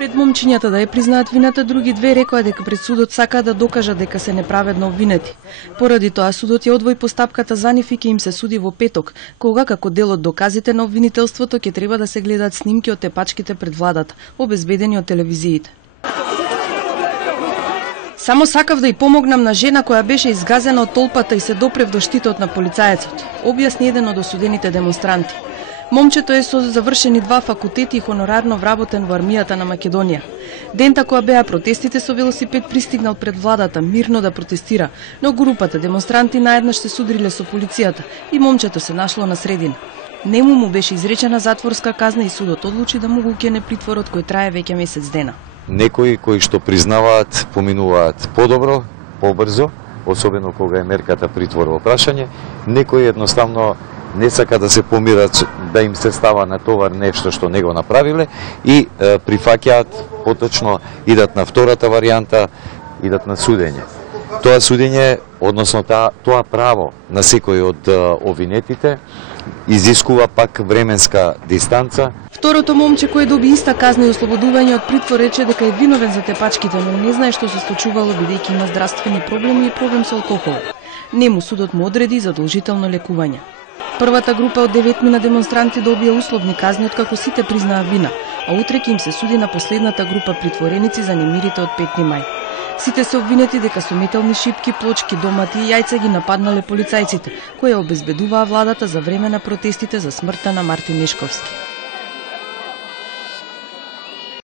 Пред момчињата да ја признаат вината, други две рекоа дека пред судот сакаат да докажат дека се неправедно обвинети. Поради тоа судот ја одвои постапката за нив и ќе им се суди во петок, кога како дел од доказите на обвинителството ќе треба да се гледаат снимки од тепачките пред владата, обезбедени од телевизиите. Само сакав да ја помогнам на жена која беше изгазена од толпата и се допрев до штитот на полицајецот, објасни еден од осудените демонстранти. Момчето е со завршени 2 факултети и хонорарно вработен во армијата на Македонија. Дента која беа протестите со велосипед пристигнал пред владата мирно да протестира, но групата демонстранти наеднаш се судриле со полицијата и момчето се нашло на средина. Нему му беше изречена затворска казна и судот одлучи да му го укине притворот кој трае веќе месец дена. Некои кои што признаваат, поминуваат подобро, побрзо, особено кога е мерката притвор во прашање, некои едноставно не сака да се помират, да им се става на товар нешто што не го направиле и прифаќаат, поточно идат на втората варијанта, идат на судење. Тоа судење, односно тоа право на секој од обвинетите, изискува пак временска дистанца. Второто момче кое доби иста казна и ослободување од притвор рече дека е виновен за тепачките, но не знае што се случувало бидејќи има здравствени проблеми и проблем со алкохол. Нему судот му одреди задолжително лекување. Првата група од 9 демонстранти добија условни казни откако сите признаа вина, а утре ќе им се суди на последната група притвореници за немирите од 5 мај. Сите се обвинети дека со метални шипки, плочки, домати и јајца ги нападнале полицајците, кои ја обезбедуваа владата за време на протестите за смртта на Мартин Нешковски.